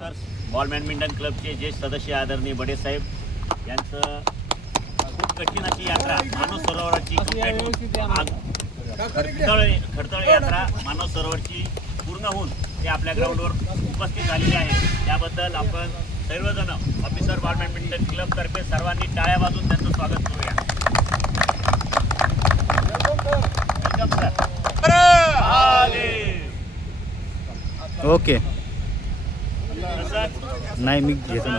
Officers ball badminton क्लबचे ज्येष्ठ सदस्य आदरणीय बडे साहेब यांचं खूप कठीण अशी यात्रा मानव सरोवराची खडतळ यात्रा मानव सरोवरची पूर्ण होऊन ते आपल्या ग्राउंडवर उपस्थित झालेले आहे. त्याबद्दल आपण सर्वजण ऑफिसर बॉल बॅडमिंटन क्लब तर्फे सर्वांनी टाळ्या वाजवून त्यांचं स्वागत करूया. Welcome sir. ओके. नाही मी घेतो ना.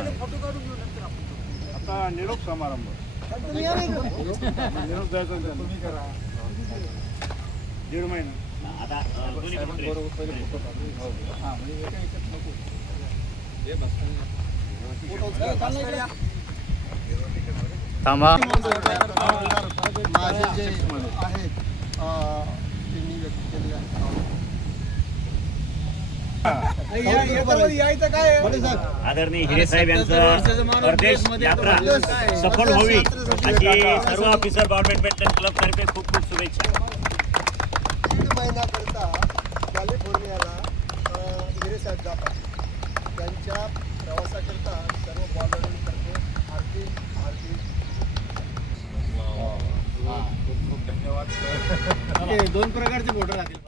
आता निरोप समारंभ निरोप द्यायचा तुम्ही करा. 1.5 महिना आता थांबा. माझे जे आहेत त्यांनी व्यक्त केलेले आदरणीय हिरे साहेब यांचं परदेश यात्रा सफल व्हावी अशी सर्व ऑफिसर बॉल बॅडमिंटन क्लब तर्फे खूप खूप शुभेच्छा. 1.5 महिन्याकरता कॅलिफोर्नियाला हिरे साहेब जातात. त्यांच्या प्रवासाकरता सर्व बॉल बॅडमिंटनतर्फे हार्दिक खूप खूप धन्यवाद. 2 प्रकारचे फोटो राहतील.